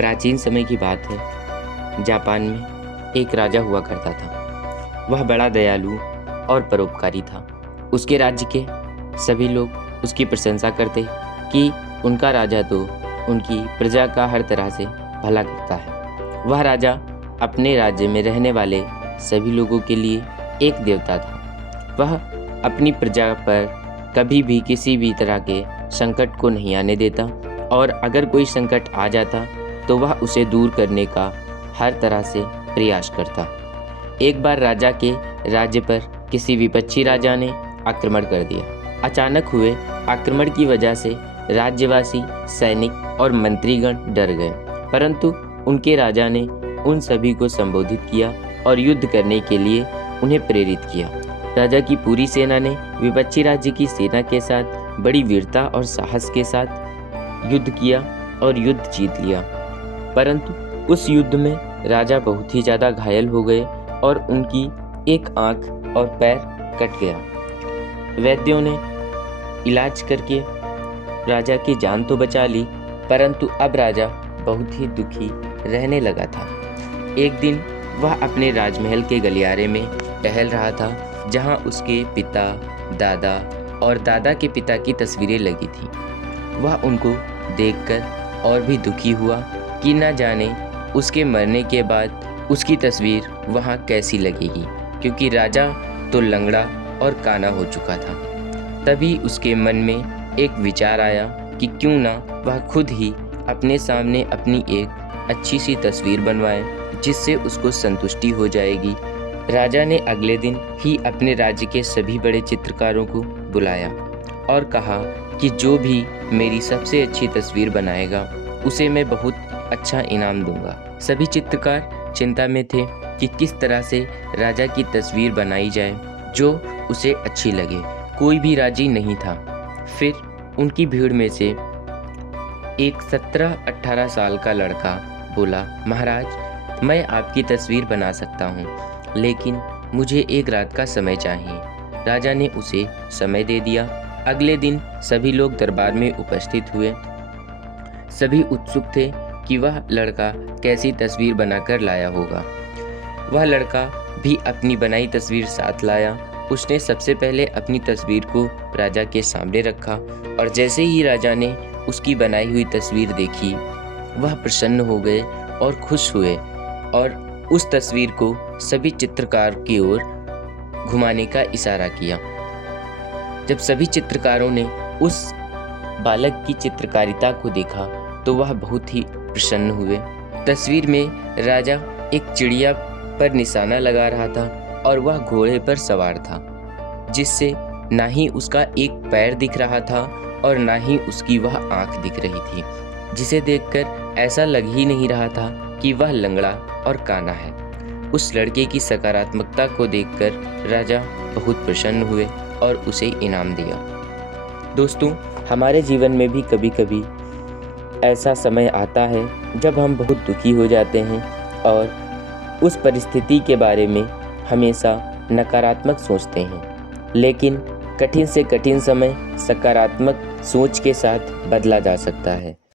प्राचीन समय की बात है। जापान में एक राजा हुआ करता था। वह बड़ा दयालु और परोपकारी था। उसके राज्य के सभी लोग उसकी प्रशंसा करते कि उनका राजा तो उनकी प्रजा का हर तरह से भला करता है। वह राजा अपने राज्य में रहने वाले सभी लोगों के लिए एक देवता था। वह अपनी प्रजा पर कभी भी किसी भी तरह के संकट को नहीं आने देता, और अगर कोई संकट आ जाता तो वह उसे दूर करने का हर तरह से प्रयास करता। एक बार राजा के राज्य पर किसी विपक्षी राजा ने आक्रमण कर दिया। अचानक हुए आक्रमण की वजह से राज्यवासी, सैनिक और मंत्रीगण डर गए, परंतु उनके राजा ने उन सभी को संबोधित किया और युद्ध करने के लिए उन्हें प्रेरित किया। राजा की पूरी सेना ने विपक्षी राज्य की सेना के साथ बड़ी वीरता और साहस के साथ युद्ध किया और युद्ध जीत लिया। परंतु उस युद्ध में राजा बहुत ही ज़्यादा घायल हो गए और उनकी एक आंख और पैर कट गया। वैद्यों ने इलाज करके राजा की जान तो बचा ली, परंतु अब राजा बहुत ही दुखी रहने लगा था। एक दिन वह अपने राजमहल के गलियारे में टहल रहा था, जहां उसके पिता, दादा और दादा के पिता की तस्वीरें लगी थी। वह उनको देखकर और भी दुखी हुआ कि न जाने उसके मरने के बाद उसकी तस्वीर वहां कैसी लगेगी, क्योंकि राजा तो लंगड़ा और काना हो चुका था। तभी उसके मन में एक विचार आया कि क्यों ना वह खुद ही अपने सामने अपनी एक अच्छी सी तस्वीर बनवाए, जिससे उसको संतुष्टि हो जाएगी। राजा ने अगले दिन ही अपने राज्य के सभी बड़े चित्रकारों को बुलाया और कहा कि जो भी मेरी सबसे अच्छी तस्वीर बनाएगा उसे मैं बहुत अच्छा इनाम दूंगा। सभी चित्रकार चिंता में थे कि किस तरह से राजा की तस्वीर बनाई जाए जो उसे अच्छी लगे। कोई भी राजी नहीं था। फिर उनकी भीड़ में से एक 17-18 साल का लड़का बोला, महाराज, मैं आपकी तस्वीर बना सकता हूँ, लेकिन मुझे एक रात का समय चाहिए। राजा ने उसे समय दे दिया। अगले दिन सभी लोग दरबार में उपस्थित हुए। सभी उत्सुक थे कि वह लड़का कैसी तस्वीर बनाकर लाया होगा। वह लड़का भी अपनी बनाई तस्वीर साथ लाया। उसने सबसे पहले अपनी तस्वीर को राजा के सामने रखा, और जैसे ही राजा ने उसकी बनाई हुई तस्वीर देखी, वह प्रसन्न हो गए और खुश हुए और उस तस्वीर को सभी चित्रकार की ओर घुमाने का इशारा किया। जब सभी चित्रकारों ने उस बालक की चित्रकारिता को देखा तो वह बहुत ही प्रसन्न हुए। तस्वीर में राजा एक चिड़िया पर निशाना लगा रहा था और वह घोड़े पर सवार था, जिससे ना ही उसका एक पैर दिख रहा था और ना ही उसकी वह आंख दिख रही थी, जिसे देखकर ऐसा लग ही नहीं रहा था कि वह लंगड़ा और काना है। उस लड़के की सकारात्मकता को देखकर राजा बहुत प्रसन्न हुए और उसे इनाम दिया। दोस्तों, हमारे जीवन में भी कभी कभी ऐसा समय आता है जब हम बहुत दुखी हो जाते हैं और उस परिस्थिति के बारे में हमेशा नकारात्मक सोचते हैं, लेकिन कठिन से कठिन समय सकारात्मक सोच के साथ बदला जा सकता है।